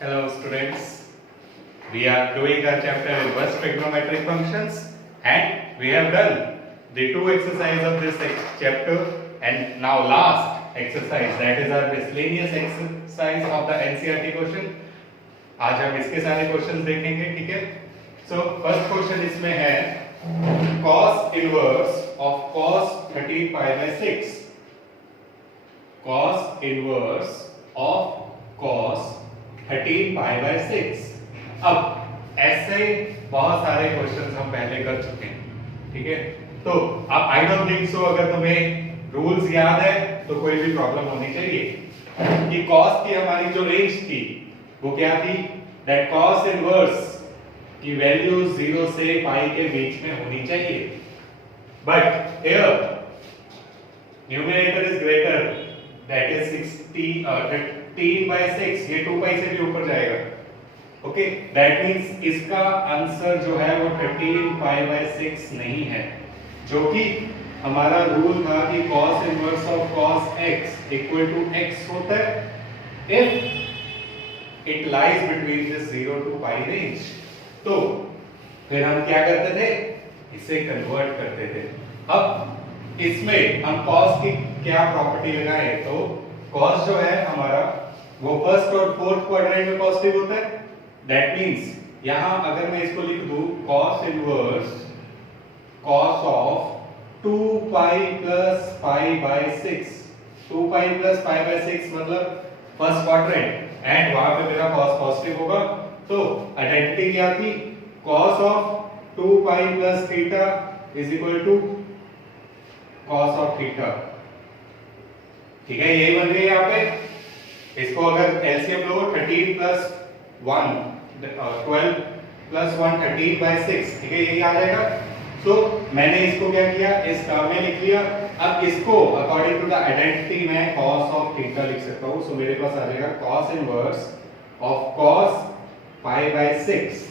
Hello students, we are doing our chapter inverse trigonometric functions and we have done the two exercises of this chapter and now last exercise, that is our miscellaneous exercise of the NCERT question. आज हम इसके सारे questions देखेंगे, ठीक है? So first question इसमें है cos inverse of cos 13 pi by 6. Cos inverse of cos 13 pi by 6. अब ऐसे बहुत सारे क्वेश्चंस हम पहले कर चुके हैं, ठीक है? तो अब आई डोंट थिंक सो अगर तुम्हें रूल्स याद है तो कोई भी प्रॉब्लम होनी चाहिए कि cos की हमारी जो रेंज थी वो क्या थी? दैट cos इनवर्स की वैल्यू 0 से पाई के बीच में होनी चाहिए. But here numerator is greater, that is 13 by 6, ये 2 पाई से भी ऊपर जाएगा. ओके, दैट मींस इसका आंसर जो है वो 13 पाई by 6 नहीं है, जो कि हमारा रूल था कि cos inverse of cos x equal to x होता है if it lies between this 0 to pi range. तो फिर हम क्या करते थे? इसे कन्वर्ट करते थे. अब इसमें हम cos की क्या प्रॉपर्टी लगाए? तो cos जो है हमारा वो फर्स्ट और फोर्थ क्वाड्रेंट में पॉजिटिव होता है. दैट मींस यहां अगर मैं इसको लिख दूं cos inverse cos of 2 pi plus pi by 6, 2 pi plus pi by 6 मतलब फर्स्ट क्वाड्रेंट एंड वहां पे मेरा cos पॉजिटिव होगा. तो आइडेंटिटी क्या थी? cos of 2 pi plus theta is equal to cos of theta. ठीक है, यही बन गई यहाँ पे. इसको अगर एलसीएम लो 13 प्लस 1 12 प्लस 1 13 बाय 6, ठीक है, यही आ जाएगा. सो मैंने इसको क्या किया? इस टर्म में लिख लिया. अब इसको अकॉर्डिंग टू द आइडेंटिटी मैं cos ऑफ थीटा लिख सकता हूं. सो मेरे पास आ जाएगा cos inverse of cos pi by 6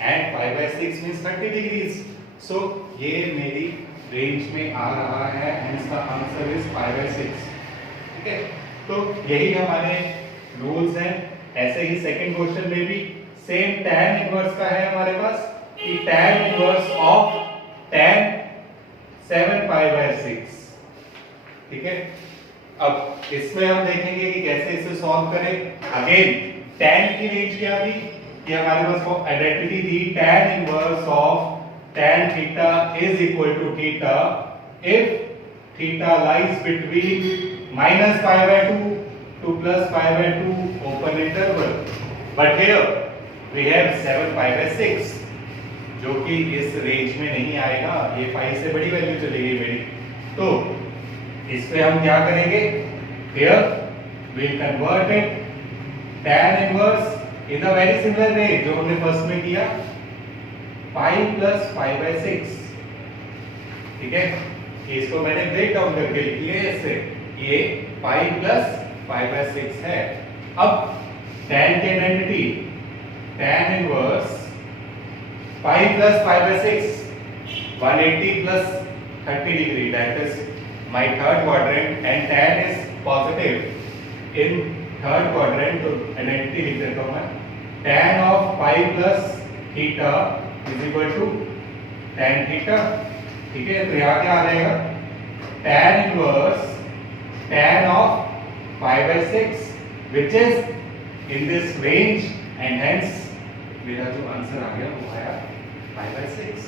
and pi by 6 means 30 degrees. So ये मेरी रेंज में आ रहा है एंड इसका आंसर इज पाई बाय 6. ठीक है, तो यही हमारे रूल्स हैं. ऐसे ही सेकंड क्वेश्चन में भी सेम tan इनवर्स का है हमारे पास कि tan inverse of tan 7 pi by 6. ठीक है, अब इसमें हम देखेंगे कि कैसे इसे सॉल्व करें. अगेन tan की रेंज क्या थी कि हमारे पास वो आइडेंटिटी थी tan inverse of tan theta is equal to theta if theta lies between minus pi by 2 to plus pi by 2 open interval. But here we have 7 pi by 6 जो कि इस रेंज में नहीं आएगा. ये पाई से बड़ी वैल्यू चलेगी मेरी. तो इस पे हम क्या करेंगे? Here we'll convert it tan inverse in a very similar way जो हमने फर्स्ट में किया, pi plus pi by 6. ठीक है, इसको मैंने ब्रेक डाउन करके लिख लिया है. इससे ये पाई प्लस पाई बाय 6 है. अब tan की identity tan inverse pi plus pi by 6 180 plus 30 degree, that is my third quadrant and tan is positive in third quadrant. तो आइडेंटिटी लिख देता हूं मैं. tan of pi plus theta is equal to tan theta. ठीक है, तो यहां क्या आ जाएगा? tan inverse tan of pi by 6 which is in this range and hence मेरा जो आंसर आ गया वो आया pi by 6.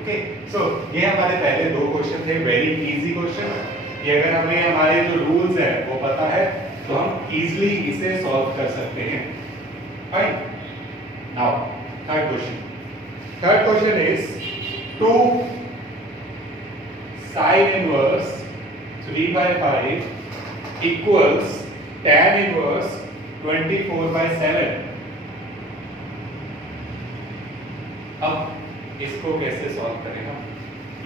ओके, सो ये हमारे पहले दो क्वेश्चन थे, वेरी इजी क्वेश्चन. ये अगर हमें हमारे जो रूल्स है वो पता है तो हम इजीली इसे सॉल्व कर सकते हैं. Fine. Now third question. Third question is 2 sin inverse 3 by 5 equals tan inverse 24 by 7. अब इसको कैसे सॉल्व करें हम?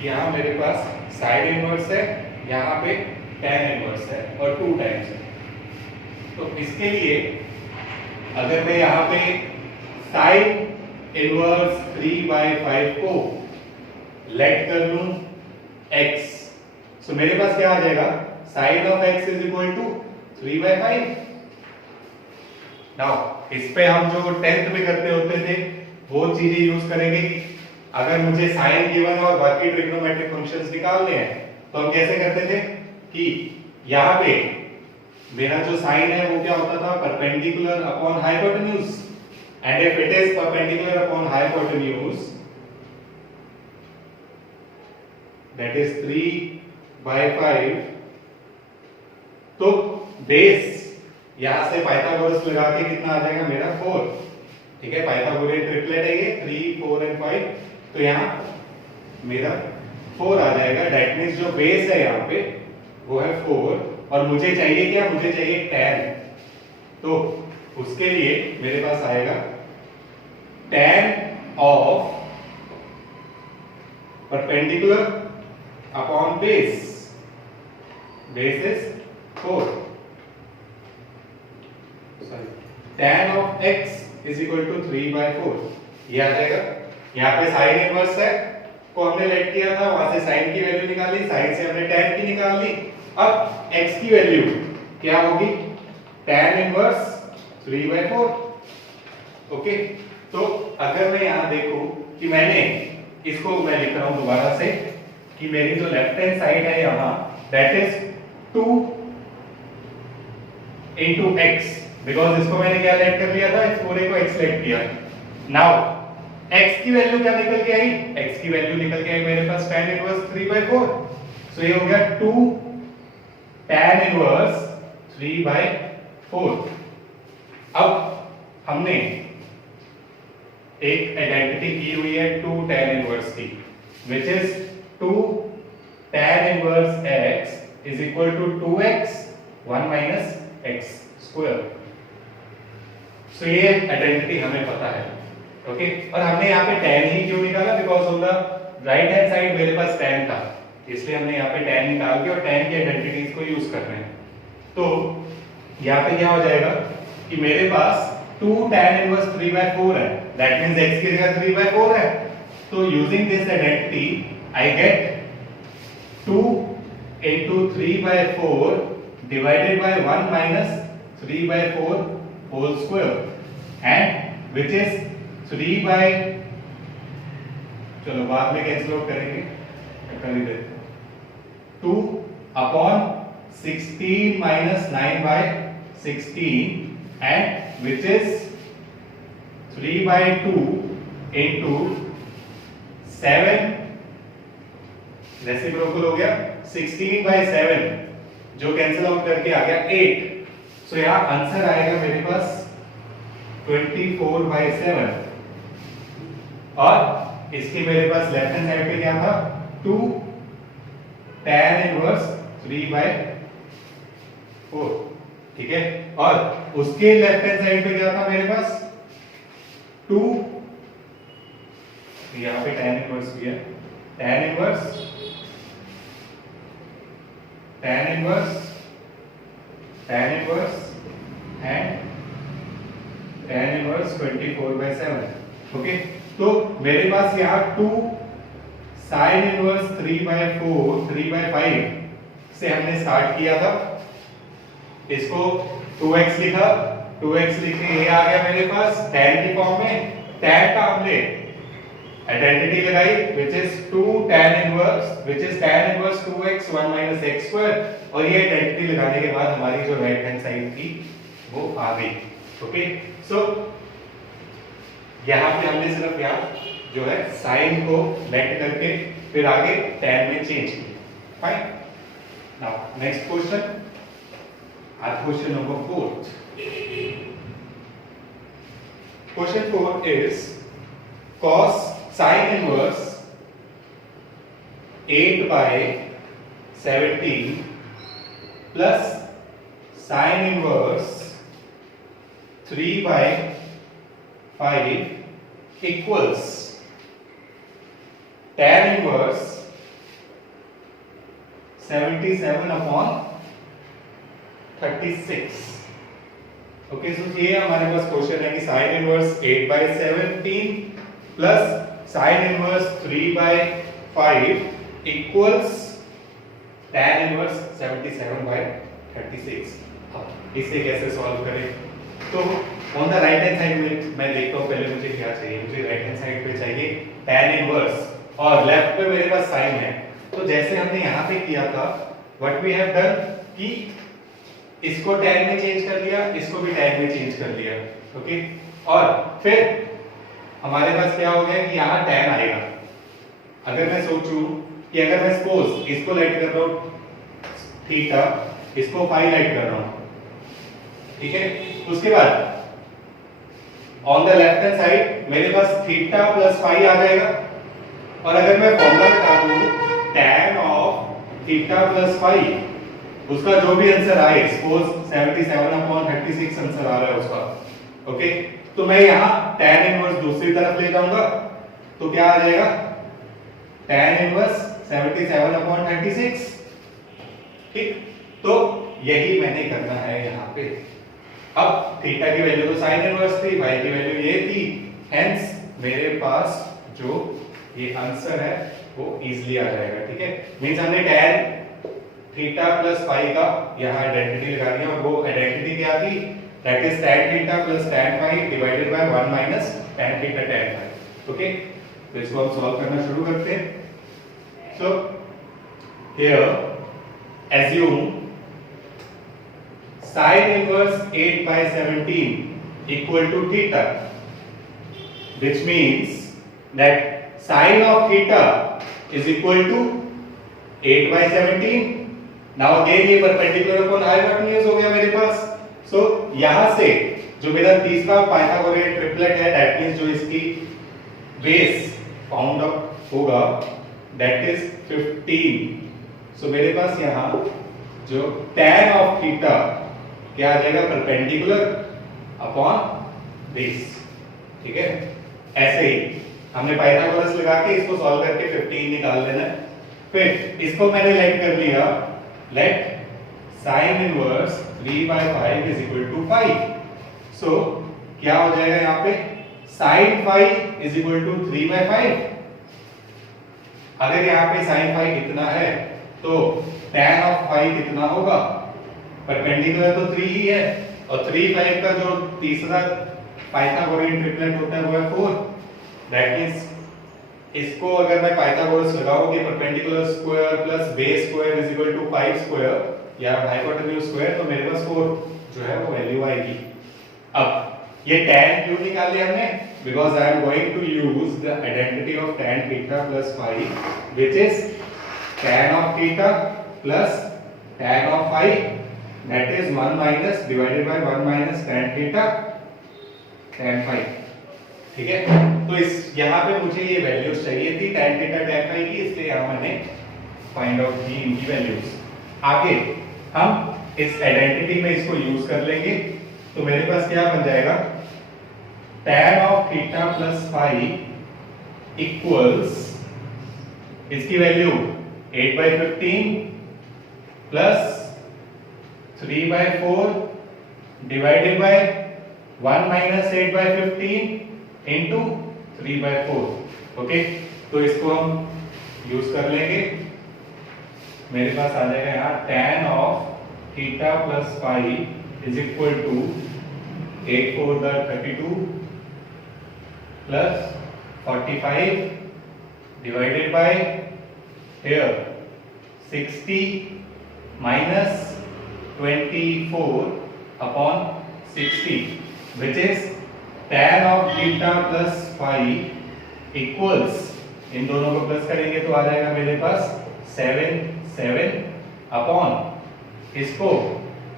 यहाँ मेरे पास साइन इनवर्स है, यहाँ पे tan इनवर्स है और 2 टाइम्स है. तो इसके लिए अगर मैं यहाँ पे साइन इनवर्स 3 by 5 को लेट कर लूं x, सो मेरे पास क्या आ जाएगा? sin of x is equal to 3 by 5. Now इस पे हम जो 10th में करते होते थे वो चीजें यूज करेंगे कि अगर मुझे साइन गिवन और बाकी ट्रिग्नोमेट्रिक फंक्शंस निकालने हैं तो हम कैसे करते थे कि यहाँ पे मेरा जो साइन है वो क्या होता था, perpendicular upon hypotenuse, and if it is perpendicular upon hypotenuse that is 3/5, तो बेस यहां से पाइथागोरस लगा के कितना आ जाएगा मेरा 4, ठीक है, पाइथागोरियन ट्रिपलेट है ये 3, 4 एंड 5, तो यहाँ मेरा 4 आ जाएगा। दैट मींस जो बेस है यहाँ पे वो है 4 और मुझे चाहिए क्या, मुझे चाहिए tan, तो उसके लिए मेरे पास आएगा tan of perpendicular upon base, base is 4, tan of x is equal to 3/4, ये आ जाएगा। यहाँ पे साइन इनवर्स है को हमने लेट किया था, वहां से साइन की वैल्यू निकाली, साइन से हमने tan की निकाल ली, अब x की वैल्यू क्या होगी, tan इनवर्स 3/4। ओके, तो अगर मैं यहाँ देखूं कि मैंने इसको मैं लिख रहा हूं दोबारा से कि मेरी जो लेफ्ट हैंड साइड है यहाँ that is 2 into x, because इसको मैंने क्या लेट कर लिया था, इस पूरे को x लेट किया। नाउ x की वैल्यू क्या निकल के आई, x की वैल्यू निकल के आई मेरे पास tan इनवर्स 3/4, सो ये हो गया 2 tan इनवर्स 3/4। अब हमने एक आइडेंटिटी की हुई है 2 tan इनवर्स की, which is 2 tan inverse x is equal to 2x 1 minus x square. So ये आइडेंटिटी हमें पता है, ओके, और हमने यहाँ पे tan ही क्यों निकाला, because on the right hand side मेरे पास tan था, इसलिए हमने यहाँ पे tan निकाल के और tan की आइडेंटिटीज को यूज कर रहे हैं। तो यहाँ पे क्या हो जाएगा कि मेरे पास 2 tan इनवर्स 3/4 है, दैट मींस x की जगह 3/4 है, तो using this identity I get 2 into 3/4 divided by 1 minus 3/4 whole square, and which is 3 by, चलो बाद में कैंसिल आउट करेंगे, कर ही देते हैं, 2 upon 16 minus 9/16 and which is 3/2 into 7, reciprocal हो गया 16/7 जो कैंसिल आउट करके आ गया 8, सो यहाँ आंसर आएगा मेरे पास 24/7, और इसके मेरे पास लेफ्ट हैंड साइड पे क्या था 2 tan इनवर्स 3/4, ठीक है, और उसके लेफ्ट हैंड साइड पे क्या था मेरे पास 2, यहाँ पे tan इनवर्स भी है, tan inverse and tan inverse 24/7। Okay, तो मेरे पास यहाँ 2 sin इनवर्स 3/5 से हमने स्टार्ट किया था, इसको 2x लिखा, 2x लिख के ये आ गया मेरे पास tan की फॉर्म में, tan का हमने आइडेंटिटी लगाई which is 2 tan inverse which is tan inverse 2x 1 minus x square, और ये आइडेंटिटी लगाने के बाद हमारी जो राइट हैंड साइड थी वो आ गई। ओके, सो यहाँ पे हमने सिर्फ यहाँ जो है साइन को लेट करके फिर आगे tan में चेंज किया। फाइन, नाउ नेक्स्ट क्वेश्चन, आज question number 4। Question 4 is cos sin inverse 8/17 plus sin inverse 3/5 equals tan inverse 77/36। Okay, so ये हमारे पास क्वेश्चन है कि sin inverse 8/17 plus sin inverse 3/5 equals tan inverse 77/36। इसे कैसे सॉल्व करें, तो on the right hand side में मैं देखता हूँ पहले मुझे क्या चाहिए, मुझे राइट हैंड साइड पे चाहिए tan इनवर्स और लेफ्ट पे मेरे पास साइन है। तो जैसे हमने यहाँ पे किया था, व्हाट वी हैव डन कि इसको tan में चेंज कर लिया, इसको भी tan में चेंज कर लिया, ओके। और फिर हमारे पास क्या हो गया कि यहाँ tan आएगा। अगर मैं सोचूं कि अगर मैं सपोज इसको लाइट कर रहा हूँ थीटा, इसको फाई लाइट कर रहा हूँ, ठीक है। उसके बाद on the left hand side मेरे पास थीटा प्लस फाई आ जाएगा। और अगर मैं फॉर्मूला लगा दूं tan of theta plus phi, उसका जो भी आंसर आए, सपोज 77/36 आंसर आ रहा है उसका, ओके। तो मैं यहां tan इनवर्स दूसरी तरफ ले जाऊंगा, तो क्या आ जाएगा tan इनवर्स 77/36, ठीक। तो यही मैंने करना है यहां पे। अब थीटा की वैल्यू तो sin इनवर्स थी, y की वैल्यू ये थी, हेंस मेरे पास जो ये आंसर है वो इजीली आ जाएगा, ठीक है। मींस हमने tan थीटा प्लस फाई का यहां आइडेंटिटी लगा दिया, और वो आइडेंटिटी क्या थी, that is tan theta plus tan phi divided by 1 minus tan theta tan phi, okay. तो इसको हम सॉल्व करना शुरू करते हैं। So here assume sin inverse 8/17 equal to theta, which means that sin of theta is equal to 8/17. Now again ये perpendicular upon hypotenuse हो गया मेरे पास। So यहां से जो मेरा तीसरा पाइथागोरियन ट्रिपलेट है, that means जो इसकी बेस फाउंड होगा, that is 15। So मेरे पास यहां जो tan of theta क्या आ जाएगा, परपेंडिकुलर अपॉन बेस, ठीक है। ऐसे ही हमने पाइथागोरस लगा के इसको सॉल्व करके 15 निकाल लेना है। फिर इसको मैंने लेट कर लिया, let sin inverse 3/5 is equal to 5। सो क्या हो जाएगा यहाँ पे, sin phi is equal to 3/5। अगर यहाँ पे sin phi कितना है तो tan of phi कितना होगा, परपेंडिकुलर तो 3 ही है, और 3 5 का जो तीसरा पाइथागोरियन ट्रिपलेट होता है वो है 4। दैट मींस इसको अगर मैं पाइथागोरस लगाऊं कि perpendicular square plus base square is equal to 5 square या हाइपोटेन्यूज स्क्वायर, तो मेरे पास 4 जो है वो वैल्यू आएगी। अब ये tan क्यों निकाले हमने, because I am going to use the identity of tan theta plus phi, which is tan of theta plus tan of phi, that is 1 minus divided by 1 minus tan theta tan phi, ठीक है। तो इस यहाँ पे मुझे ये values चाहिए थी tan theta tan phi की, इसलिए यहाँ मैंने फाइंड आउट की इनकी वैल्यूज। आगे हम इस आइडेंटिटी में इसको यूज कर लेंगे, तो मेरे पास क्या बन जाएगा, tan of theta plus phi equals इसकी value 8/15 plus 3/4 divided by 1 minus 8/15 into 3/4, okay. तो इसको हम यूज कर लेंगे, मेरे पास आ जाएगा यहाँ tan of theta plus phi is equal to 8 4 32 plus 45 divided by here 60 minus 24 upon 60, which is tan of theta plus phi equals, इन दोनों को प्लस करेंगे तो आ जाएगा मेरे पास 7 अपॉन, इसको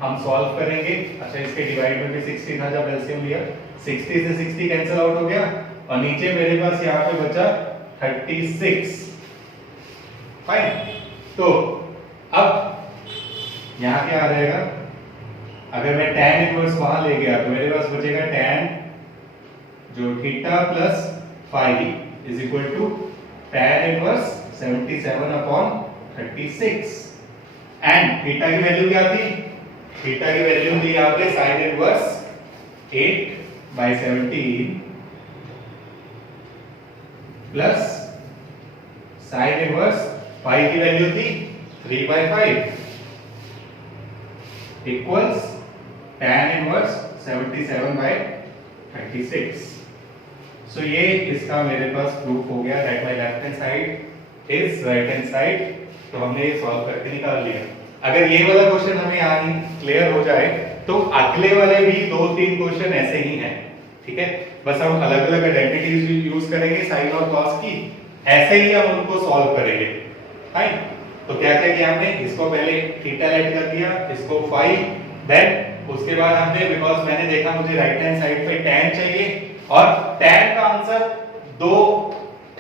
हम सॉल्व करेंगे। अच्छा, इसके डिवाइड में भी 60 था, जब एलसीएम लिया 60 से 60 कैंसिल आउट हो गया, और नीचे मेरे पास यहाँ पे बचा 36, फाइन। तो अब यहाँ क्या आ जाएगा, अगर मैं tan इनवर्स वहां ले गया तो मेरे पास बचेगा tan जो theta plus phi is equal to tan inverse 77/36, and theta की वैल्यू क्या थी, थीटा की वैल्यू थी यहाँ पे sin inverse 8/17 plus sin inverse phi की वैल्यू थी 3/5 इक्वल्स tan इनवर्स 77/36। 36। सो ये इसका मेरे पास प्रूफ हो गया that my left hand side is right hand side. तो हमने ये सॉल्व करके निकाल लिया। अगर ये वाला क्वेश्चन हमें यहाँ क्लियर हो जाए तो अगले वाले भी 2-3 क्वेश्चन ऐसे ही हैं, ठीक है। बस हम अलग अलग आइडेंटिटीज यूज करेंगे साइन और कॉस की, ऐसे ही हम उनको सॉल्व करेंगे। फाइन। तो क्या क्या किया हमने, इसको पहले थीटा लेट कर दिया, इसको फाई, देन उसके बाद हमने, बिकॉज मैंने देखा मुझे राइट हैंड साइड पे tan चाहिए और tan का आंसर 2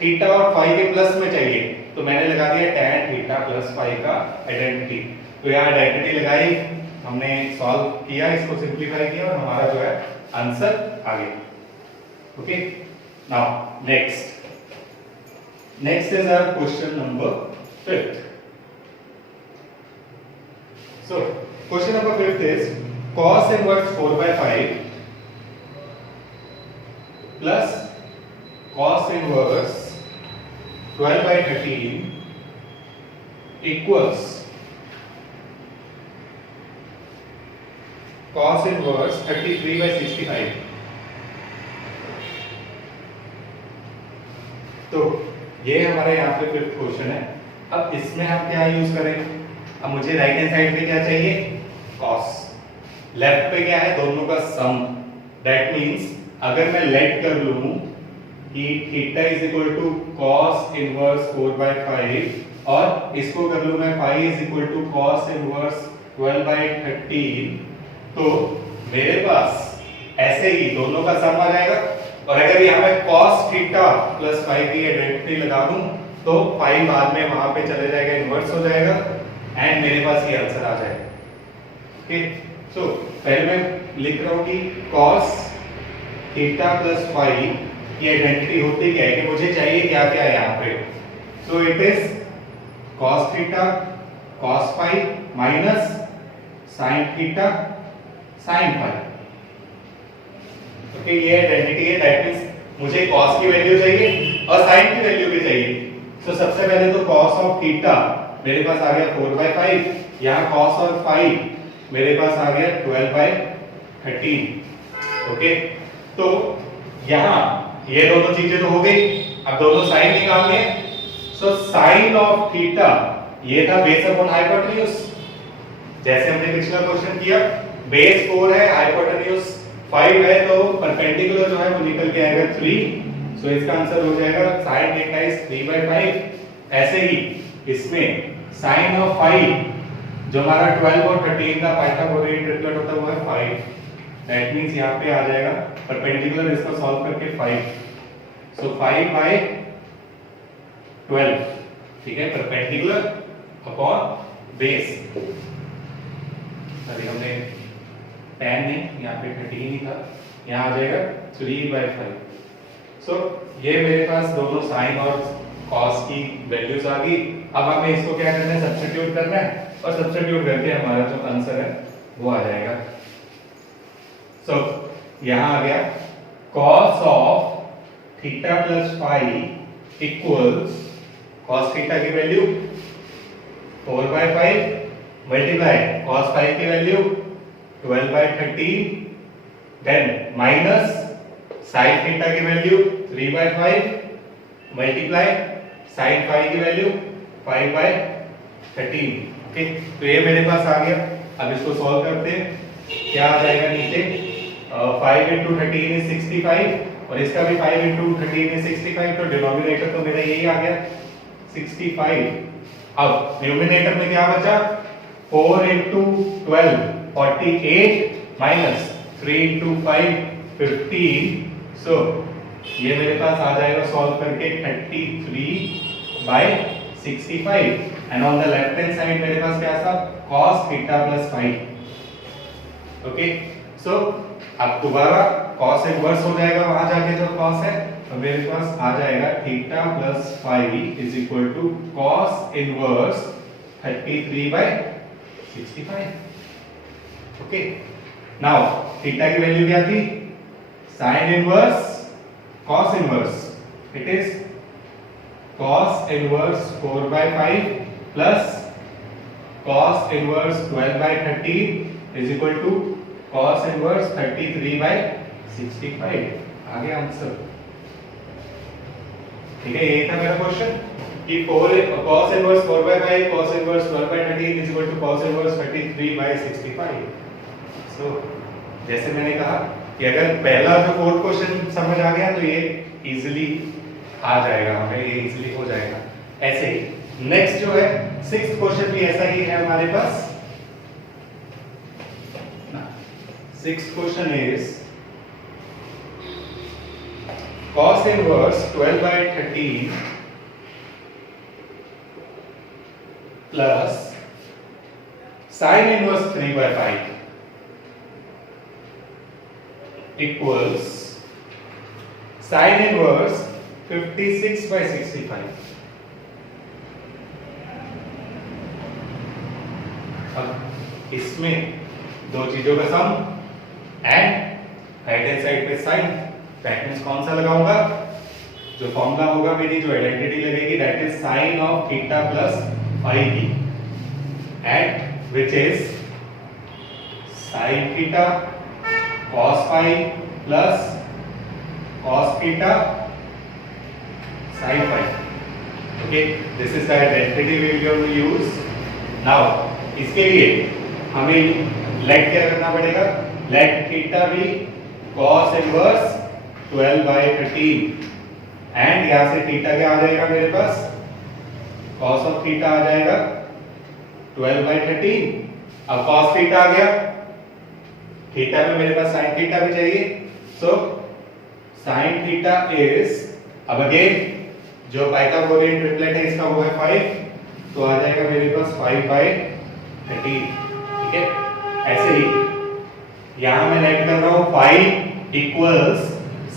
थीटा और फाई के प्लस में चाहिए, तो मैंने लगा दिया tan थीटा प्लस फाई का आइडेंटिटी। तो यहाँ आइडेंटिटी लगाई, हमने सॉल्व किया, इसको सिंपलीफाई किया और हमारा जो है आंसर आ गया। Okay, now next is our question number 5th। So, question number 5th is cos inverse 4/5 plus cos inverse 12/13 equals cos inverse 33/65। तो ये हमारा यहाँ पे 5th क्वेश्चन है। अब इसमें हम क्या यूज करें, अब मुझे राइट हैंड साइड पे क्या चाहिए, cos, लेफ्ट पे क्या है, दोनों का सम। दैट मींस अगर मैं लेट कर लूं कि theta is equal to cos inverse 4/5 और इसको कर लूं मैं phi is equal to cos inverse 12/13, तो मेरे पास ऐसे ही दोनों का सम आ जाएगा। और अगर यहां मैं cos थीटा प्लस phi की आइडेंटिटी लगा दूं तो phi बाद में वहां पे चले जाएगा, इन्वर्स हो जाएगा एंड मेरे पास ये आंसर आ जाएगा। ओके, सो पहले मैं लिख रहा हूं कि cos थीटा प्लस phi की आइडेंटिटी होती क्या है, कि मुझे चाहिए क्या क्या है यहाँ पे। So it is cos theta cos phi minus sin theta sin phi। Okay, ये आइडेंटिटी है। दैट मींस मुझे cos की वैल्यू चाहिए और sin की वैल्यू भी चाहिए। सो सबसे पहले तो cos ऑफ थीटा मेरे पास आ गया 4/5, यहाँ cos और phi मेरे पास आ गया 12/13। ओके, तो यहाँ ये दोनों चीजें तो हो गई, अब दोनों साइन निकालने हैं। सो साइन ऑफ थीटा ये था बेस अपॉन हाइपोटेन्यूज, जैसे हमने पिछला क्वेश्चन किया, बेस 4 है, हाइपोटेन्यूज 5 है, तो परपेंडिकुलर जो है वो निकल के आएगा 3। सो इसका आंसर हो जाएगा sin थीटा इज 3/5। ऐसे ही इसमें sin ऑफ phi जो हमारा 12 और 13 का पाइथागोरियन ट्रिपलेट होता है वो है 5। दैट मींस यहाँ पे आ जाएगा परपेंडिकुलर, इसको सॉल्व करके 5। सो 5/12, ठीक है, परपेंडिकुलर अपॉन बेस। सॉरी हमने 10 नहीं, यहाँ पे 13 ही था, यहाँ आ जाएगा 3/5। सो ये मेरे पास दोनों साइन और cos की वैल्यूज आ गई। अब हमें इसको क्या करना है, सब्स्टिट्यूट करना है और सब्स्टिट्यूट करके हमारा जो आंसर है वो आ जाएगा। सो यहाँ आ गया cos of theta plus phi equals cos theta की वैल्यू 4/5 मल्टीप्लाई cos phi की value 12/13, then minus sin theta की वैल्यू 3/5 मल्टीप्लाई sin phi की वैल्यू 5/13। ओके, तो ये मेरे पास आ गया। अब इसको सॉल्व करते हैं, क्या आ जाएगा नीचे, 5 into 13 is 65 और इसका भी 5 into 13 is 65, तो डिनोमिनेटर तो मेरा यही आ गया 65। अब न्यूमरेटर में क्या बचा, 4 into 12 48 माइनस 3 into 5 15। सो ये मेरे पास आ जाएगा सॉल्व करके 33/65 and on the left hand side मेरे पास क्या था, cos theta plus phi। Okay, so अब दोबारा cos इनवर्स हो जाएगा वहां जाके जो cos है, तो मेरे पास आ जाएगा theta plus phi is equal to cos inverse 33/65। Okay, now theta की वैल्यू क्या थी, sin inverse cos inverse, it is cos inverse 4/5 plus cos inverse 12/13 is equal to cos inverse 33/65। 65 आ गया आंसर। ठीक है, ये था मेरा क्वेश्चन कि cos inverse 4/5 cos inverse 12/13 is equal to cos inverse 33/65। So जैसे मैंने कहा कि अगर पहला जो फोर्थ क्वेश्चन समझ आ गया तो ये इजीली आ जाएगा, हमें ये इजीली हो जाएगा। ऐसे ही नेक्स्ट जो है सिक्स्थ क्वेश्चन भी ऐसा ही है हमारे पास। Sixth question is cos inverse 12/13 plus sin inverse 3/5 equals sin inverse 56/65। अब इसमें दो चीजों का सम एंड राइट हैंड साइड पे साइन, दैट मींस कौन सा लगाऊंगा, जो फॉर्मूला होगा मेरी, जो आइडेंटिटी लगेगी, that is sine of theta plus phi की, and which is sine theta cos phi plus cos theta sin phi. Okay, this is the identity we will going to use now. इसके लिए हमें let क्या करना पड़ेगा, let theta be cos inverse 12/13 and यहां से theta क्या आ जाएगा मेरे पास, cos ऑफ थीटा आ जाएगा 12/13। अब cos थीटा आ गया, थीटा में मेरे पास sin थीटा भी चाहिए, सो sin थीटा इज, अब अगेन जो पाइथागोरियन ट्रिपलेट है इसका वो है 5, तो आ जाएगा मेरे पास 5/13। ठीक है, ऐसे ही यहां मैं लेट कर रहा हूं 5 equals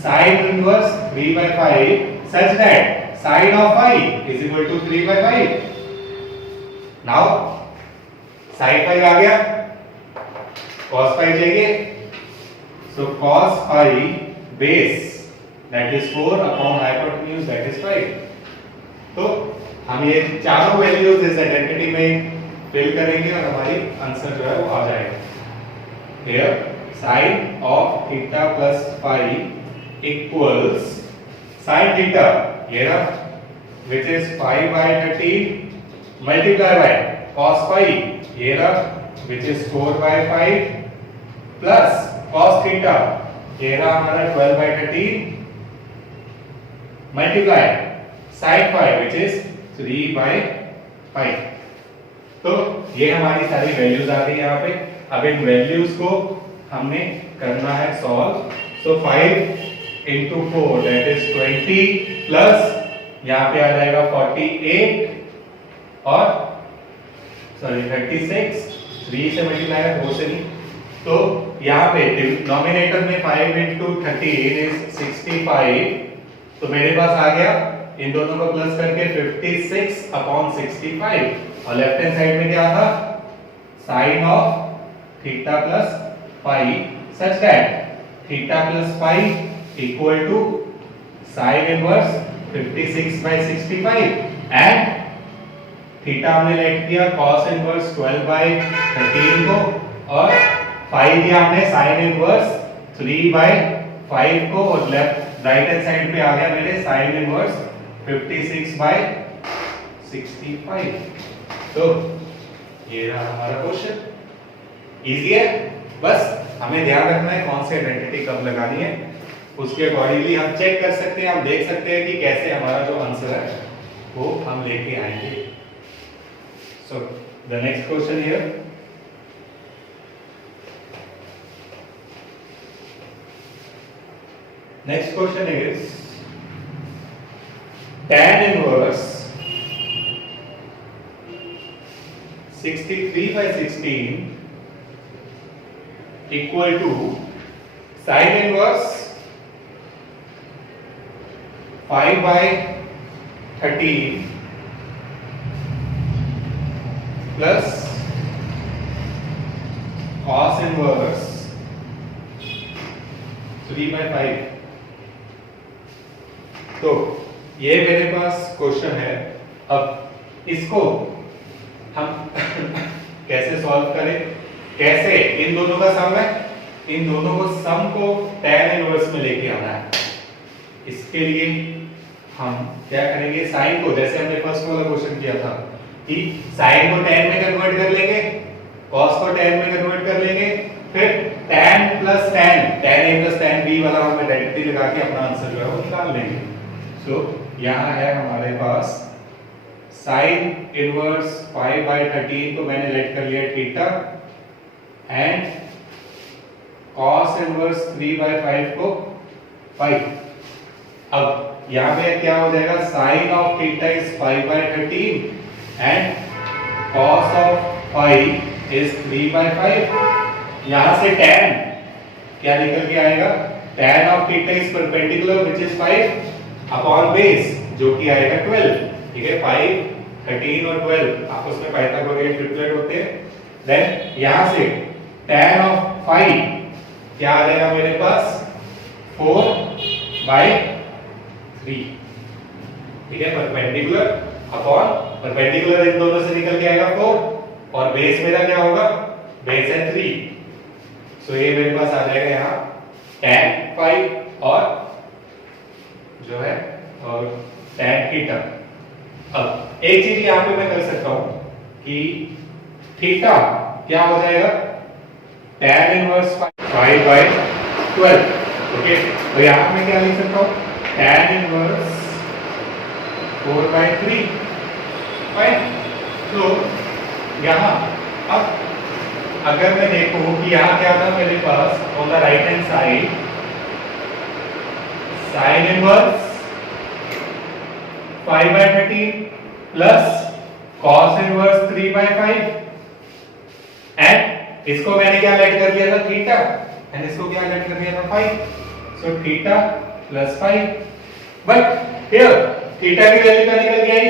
sin inverse 3/5 such that sin of 5 is equal to 3/5। now sin 5 आ गया, cos 5 चाहिए, so cos 5 base that is 4 upon hypotenuse that is 5। तो हम ये चारों वैल्यूज इस आइडेंटिटी में फिल करेंगे और हमारी आंसर जो है वो आ जाएगा। here sin of theta plus 5 equals sin theta, ये ना, which is 5/13 multiply by cos 5, ये ना, which is 4/5 plus cos theta, ये ना हमारा 12/13 multiply sin 5 which is 3/5। तो ये हमारी सारी वैल्यूज आ गई यहाँ पे। अब इन वैल्यूज को हमने करना है solve. So 5 into 4 that is 20 plus यहाँ पे आ जाएगा 48 और सॉरी 36, 3 से मल्टीप्लाई है 4 से नहीं, तो यहाँ पे डिनोमिनेटर में 5 into 13 is 65, तो मेरे पास आ गया इन दोनों को प्लस करके 56/65 और लेफ्ट हैंड साइड में क्या था, sine of theta plus phi such that theta plus phi equal to sine inverse 56/65 and theta हमने लेट किया cos इनवर्स 12/13 को और फाई दिया हमने साइन इनवर्स 3/5 को और लेफ्ट राइट हैंड साइड पे आ गया मेरे साइन इनवर्स 56/65। तो ये रहा हमारा क्वेश्चन। इजी है, बस हमें ध्यान रखना है कौन सी आइडेंटिटी कब लगानी है, उसके अकॉर्डिंगली हम चेक कर सकते हैं, हम देख सकते हैं कि कैसे हमारा जो आंसर है वो हम लेके आएंगे। So the next question here, next question is tan inverse 63/16 equal to sin inverse 5/13 plus cos inverse 3/5। तो ये मेरे पास क्वेश्चन है। अब इसको हम कैसे सॉल्व करें, कैसे, इन दोनों का सम है इन दोनों को सम को tan इनवर्स में लेके आना है। इसके लिए हम क्या करेंगे, साइन को जैसे हमने फर्स्ट वाला क्वेश्चन किया था कि साइन को tan में कन्वर्ट कर लेंगे, cos को tan में कन्वर्ट कर लेंगे, फिर tan plus tan a plus tan b वाला हम आइडेंटिटी लगा के अपना आंसर जो है वो निकाल लेंगे। सो यहाँ है हमारे पास sin इनवर्स 5/13 को मैंने लेट कर लिया थीटा एंड cos इनवर्स 3/5 को 5। अब यहाँ पे क्या हो जाएगा, sin of theta is 5/13 and cos of 5 is 3/5। यहाँ से tan क्या निकल के आएगा, tan of theta is perpendicular which is 5 upon base जो कि आएगा 12। ठीक है, 5 13 और 12 आपस में पाइथागोरियन ट्रिपलेट होते हैं। देन यहाँ से tan ऑफ 5 क्या आ जाएगा मेरे पास 4/3। ठीक है, परपेंडिकुलर अपॉन परपेंडिकुलर इन दोनों से निकल के आएगा 4 और बेस मेरा क्या होगा, बेस है 3। सो ये मेरे पास आ जाएगा यहाँ tan 5 और जो है और tan थीटा। अब एक चीज यहाँ पे मैं कर सकता हूं कि थीटा क्या हो जाएगा, tan इनवर्स 5/12। ओके, तो यहाँ मैं क्या लिख सकता हूँ, tan इनवर्स 4/3। फाइन। तो यहाँ अब अगर मैं देखूं कि यहाँ क्या था मेरे pass on the right hand side sin inverse 5/13 plus cos inverse 3/5 and इसको मैंने क्या लेट कर दिया था थीटा एंड इसको क्या लेट कर दिया था 5। So theta plus 5। But here theta की वैल्यू क्या निकल के आई,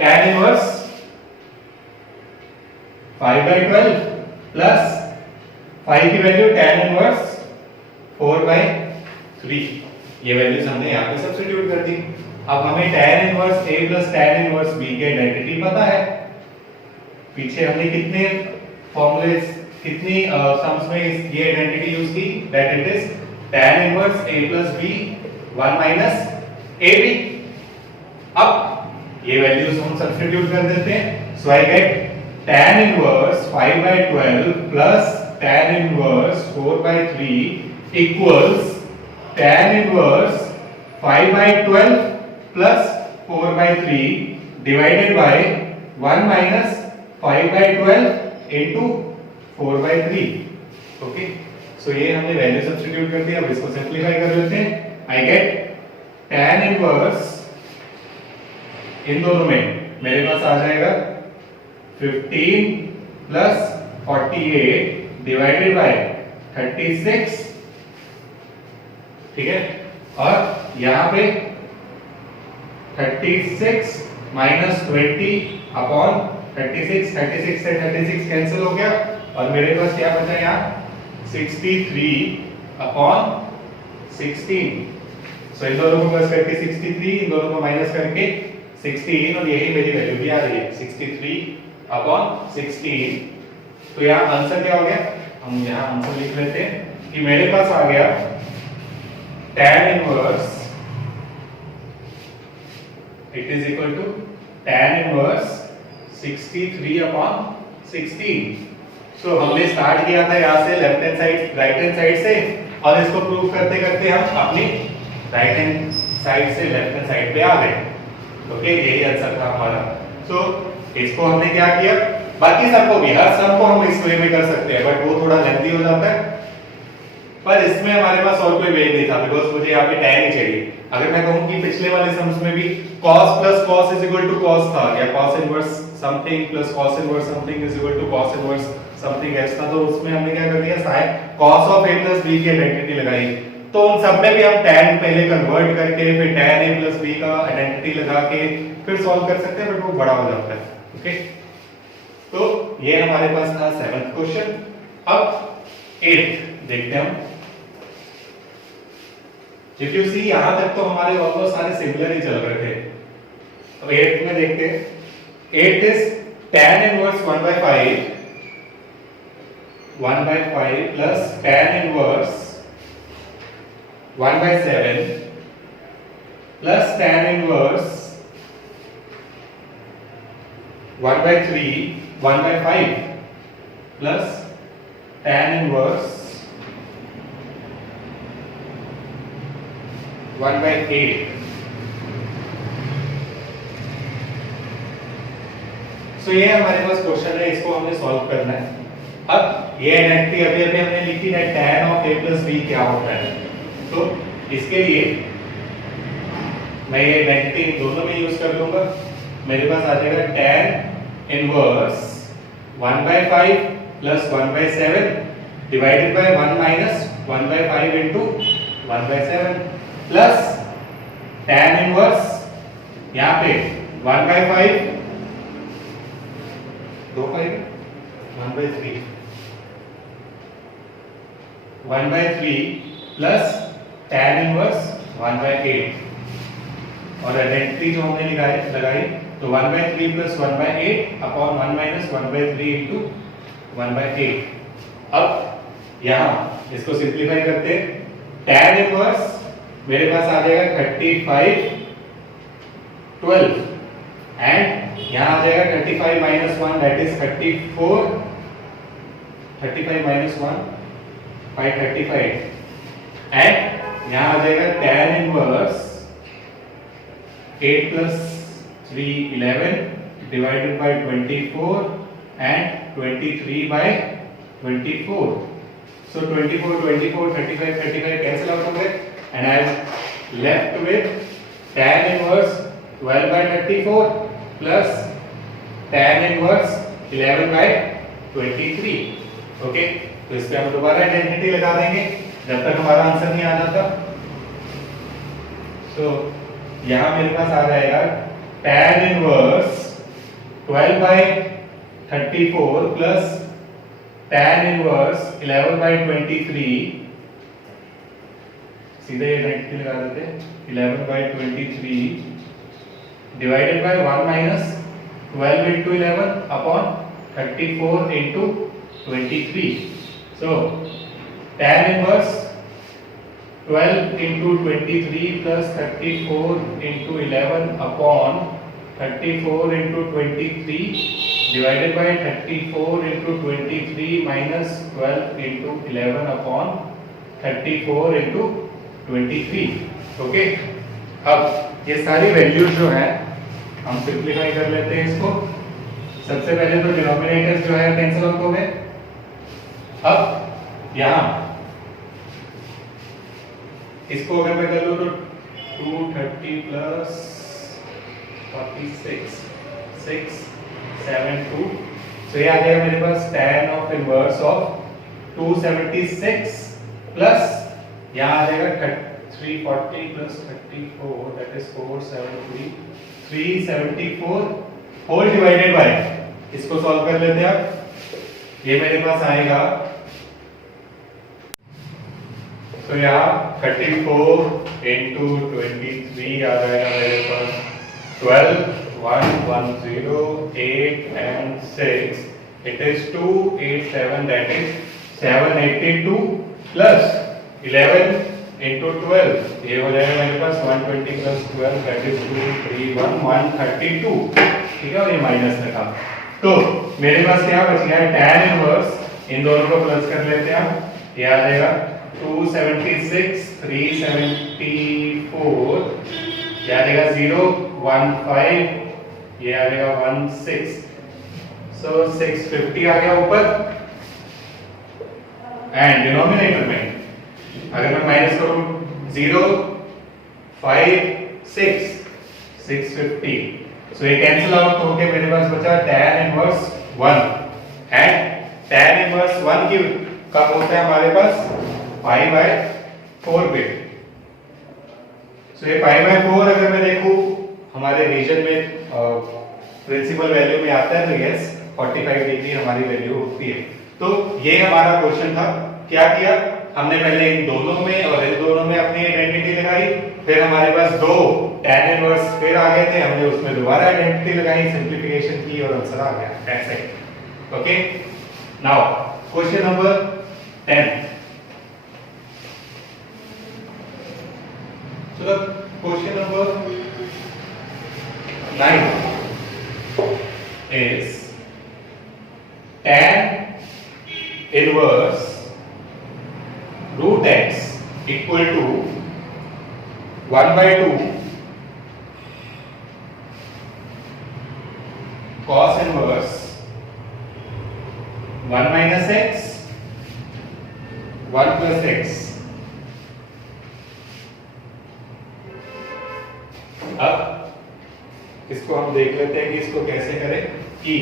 tan इनवर्स 5/12 प्लस 5 की वैल्यू tan इनवर्स 4/3। ये वैल्यूज हमने यहाँ पे सब्स्टिट्यूट कर दी। अब हमें tan inverse a plus tan inverse b की आइडेंटिटी पता है। पीछे हमने कितने फॉर्मूलेस कितनी सम्स में ये आइडेंटिटी यूज की, that it is tan inverse a plus b 1 minus ab। अब ये वैल्यूज हम सब्स्टिट्यूट कर देते हैं। So I get tan inverse 5/12 plus tan inverse 4/3 equals tan inverse 5/12 plus 4/3 divided by 1 minus 5/12 into 4/3। Okay, so ये हमने value substitute कर दिया। अब इसको सिंपलीफाई कर लेते हैं। आई गेट tan इनवर्स इन दोनों में मेरे पास आ जाएगा 15 प्लस 48 डिवाइडेड बाय 36। ठीक है, और यहाँ पे 36 माइनस 20 अपॉन 36 से 36 कैंसिल हो गया और मेरे पास क्या बचा यहाँ 63 अपॉन 16। सो इन दोनों को प्लस करके 63, इन दोनों को माइनस करके 16 और यही मेरी वैल्यू भी आ रही है 63 अपॉन 16। तो यहाँ आंसर क्या हो गया, हम यहाँ आंसर लिख लेते हैं कि मेरे पास आ गया tan inverse it is equal to tan inverse 63 upon 16। So हमने स्टार्ट किया था यहाँ से left hand side right hand side से और इसको प्रूव करते करते हम अपनी राइट हैंड साइड से लेफ्ट हैंड साइड पे आ गए। ओके, यही आंसर था हमारा। सो इसको हमने क्या किया, बाकी सबको भी हर सम को हम इस वे में कर सकते हैं बट वो थोड़ा लेंथी हो जाता है, पर इसमें हमारे पास और कोई वे नहीं था बिकॉज़ मुझे यहाँ पे tan ही चाहिए। अगर मैं कहूँ कि पिछले वाले सम्स में भी cos plus cos is equal to cos था या cos inverse something plus cos inverse something is equal to cos inverse something else था, तो उसमें हमने क्या कर दिया sin cos of a plus b की आइडेंटिटी लगाई। तो उन सब में भी हम tan पहले कन्वर्ट करके फिर tan a प्लस b का आइडेंटिटी लगा के फिर सॉल्व कर सकते हैं, बट वो बड़ा हो जाता है। ओके, तो ये हमारे पास था 7th क्वेश्चन। अब 8th देखते हैं हम। इफ यू सी यहां तक तो हमारे ऑलमोस्ट सारे सिमिलर ही चल रहे थे। अब 8th में देखते हैं। 8th is tan inverse 1/5 1/5 plus tan inverse 1/7 plus tan inverse 1/3 1/5 plus tan inverse 1/8। सो ये हमारे पास क्वेश्चन है, इसको हमें सॉल्व करना है। अब ये आइडेंटिटी अभी अभी हमने लिखी है, tan of a plus b क्या होता है। तो इसके लिए मैं ये आइडेंटिटी दोनों में यूज कर लूंगा। मेरे पास आ जाएगा tan inverse 1/5 plus 1/7 divided by 1 minus 1/5 into 1/7 plus tan inverse यहाँ पे 1/5 दो 5 1/3 प्लस tan इनवर्स 1/8 और आइडेंटिटी जो हमने लगाई तो 1/3 प्लस 1/8 अपॉन 1 माइनस 1/3 इनटू 1/8। अब यहाँ इसको सिंपलीफाई करते हैं। tan इनवर्स मेरे पास आ जाएगा 35 12 एंड यहाँ आ जाएगा 35 minus 1 that is 34 35 minus 1 535 and यहाँ आ जाएगा tan inverse 8 plus 3 11 divided by 24 and 23 by 24। So 24 24 35 35 cancel out हो गए and I am left with tan inverse 12 by 34 plus tan inverse 11 by 23। Okay, तो इस पे हम दोबारा आइडेंटिटी लगा देंगे जब तक हमारा आंसर नहीं आ जाता। तो यहाँ मेरे पास आ जाएगा tan inverse 12 by 34 plus tan inverse 11 by 23 सीधे आइडेंटिटी लगा देते हैं 11 by 23 divided by 1 minus 12 into 11 upon 34 into 23। So tan inverse 12 into 23 plus 34 into 11 upon 34 into 23 divided by 34 into 23 minus 12 into 11 upon 34 into 23। Okay, अब ये सारी values जो है हम सिंप्लीफाई कर लेते हैं इसको। सबसे पहले तो डिनोमिनेटर्स जो है कैंसिल आउट हो गए। अब यहाँ इसको अगर मैं कर लूँ तो 230 प्लस 46 6 7 2, तो ये आ जाएगा मेरे पास tan of inverse of 276 plus यहाँ आ जाएगा 340 plus 34 that is 473 374 whole divided by, इसको सॉल्व कर लेते हैं आप। ये मेरे पास आएगा तो यहाँ 34 into 23 आ जाएगा मेरे पास 12 1 1 0 8 and 6 it is 287 that is 782 plus 11 into 12 ये हो जाएगा मेरे पास 120 plus 12 that is 231 132। ठीक है, और ये माइनस रखा तो मेरे पास क्या बच गया है tan इनवर्स, इन दोनों को प्लस कर लेते हैं हम। ये आ जाएगा 276 374 ये आ जाएगा 015 ये आ जाएगा 16 सो 650 आ गया ऊपर एंड डिनोमिनेटर में अगर मैं माइनस करूं 0 5 6 650 सो ये कैंसिल आउट होके मेरे पास बचा tan inverse 1 and tan inverse 1 की कब होता है हमारे पास पाई बाय 4 पे। सो ये पाई बाय 4 अगर मैं देखूं हमारे रीजन में प्रिंसिपल वैल्यू में आता है तो यस 45 डिग्री हमारी वैल्यू होती है। तो ये हमारा क्वेश्चन था। क्या किया हमने, पहले इन दोनों में और इन दोनों में अपनी आइडेंटिटी लगाई, फिर हमारे पास दो tan इनवर्स फिर आ गए थे, हमने उसमें दोबारा आइडेंटिटी लगाई, सिंपलीफिकेशन की और आंसर आ गया। That's it. Okay, now question number 10. So the question number 9 is tan inverse root x equal to 1 by 2 cos inverse 1 minus x 1 plus x. अब इसको हम देख लेते हैं कि इसको कैसे करें. कि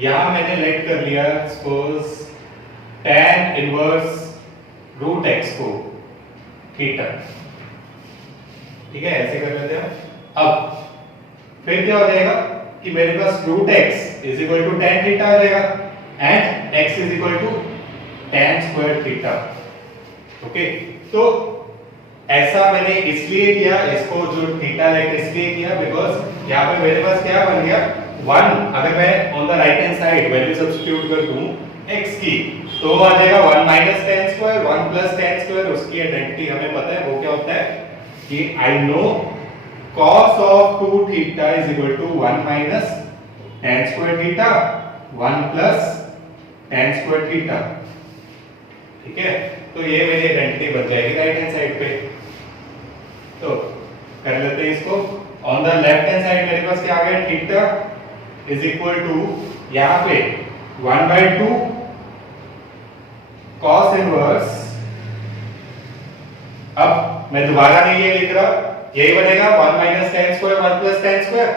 यहां मैंने लेट कर लिया suppose tan inverse root x को थीटा. ठीक है, ऐसे कर लेते हैं. अब फिर क्या हो जाएगा कि मेरे पास root x is equal to tan theta आ जाएगा and x is equal to tan square theta. Okay, तो ऐसा मैंने इसलिए किया, इसको जो थीटा लेट इसलिए किया बिकॉज यहाँ पे मेरे पास क्या बन गया 1. अगर मैं on the right hand side value substitute कर दूं x की तो आ जाएगा 1 minus tan square 1 plus tan square. उसकी आइडेंटिटी हमें पता है वो क्या होता है कि I know cos of 2 theta is equal to 1 minus tan square theta 1 plus tan square theta. ठीक है, तो ये मेरी आइडेंटिटी बन जाएगी राइट हैंड साइड पे. तो कर लेते हैं इसको. On the left hand side मेरे पास क्या आ गया थीटा इज इक्वल टू यहां पे 1 by 2 cos इनवर्स. अब मैं दोबारा नहीं ये लिख रहा, यही बनेगा 1 minus tan square 1 plus tan square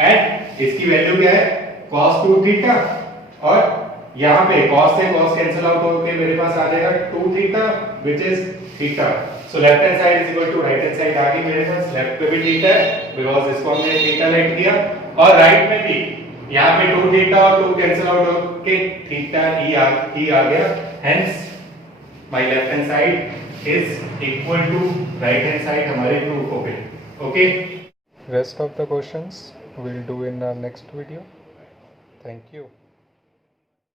and इसकी वैल्यू क्या है cos 2 थीटा. और यहाँ पे cos से cos कैंसिल आउट होके मेरे पास आ जाएगा 2 theta which is theta. So left hand side is equal to right hand side आ गई मेरे पास. लेफ्ट पे भी थीटा है बिकॉज़ इसको हमने थीटा लेट किया और राइट में भी यहाँ पे 2 थीटा और 2 कैंसिल आउट होके थीटा ई आ गया. Hence my left hand side is equal to right hand side हमारे प्रूफ हो गई. Okay, Rest of the questions we'll do in our next video. Thank you.